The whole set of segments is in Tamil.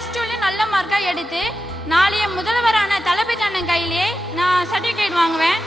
+2ல நல்ல மார்க்காக எடுத்து நாளைய முதல்வரான தளபதி அண்ணன் கையிலே நான் சர்டிஃபிகேட் வாங்குவேன்.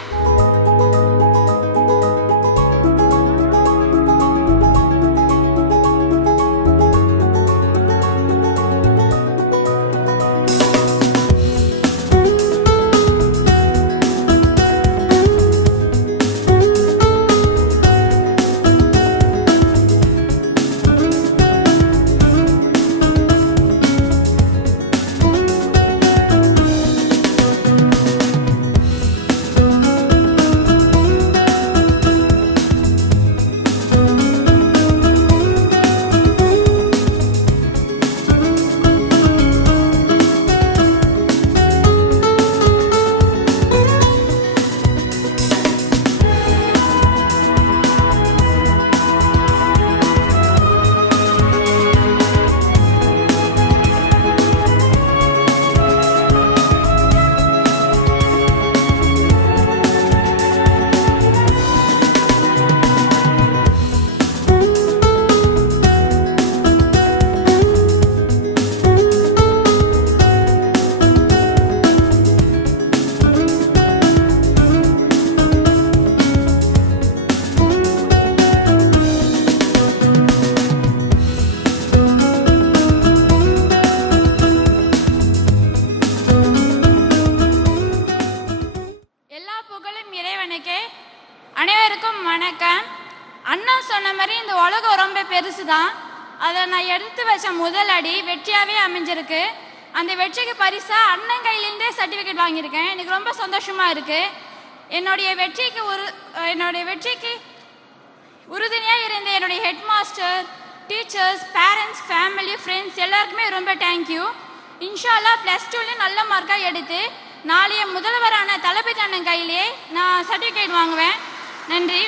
அனைவருக்கும் வணக்கம். அண்ணா சொன்ன மாதிரி இந்த உலகம் ரொம்ப பெருசு தான். அதை நான் எடுத்து வச்ச முதல் அடி வெற்றியாகவே அமைஞ்சிருக்கு. அந்த வெற்றிக்கு பரிசாக அண்ணன் கையிலேருந்தே சர்டிஃபிகேட் வாங்கியிருக்கேன். எனக்கு ரொம்ப சந்தோஷமாக இருக்குது. என்னுடைய வெற்றிக்கு உறுதுணையாக இருந்த என்னுடைய head master, teachers, parents, family, friends எல்லாருக்குமே ரொம்ப தேங்க்யூ. இன்ஷா அல்லாஹ் +2ல நல்ல மார்க்காக எடுத்து நாளைய முதல்வரான தளபதி அண்ணன் கையிலே நான் சர்டிஃபிகேட் வாங்குவேன். நன்றி.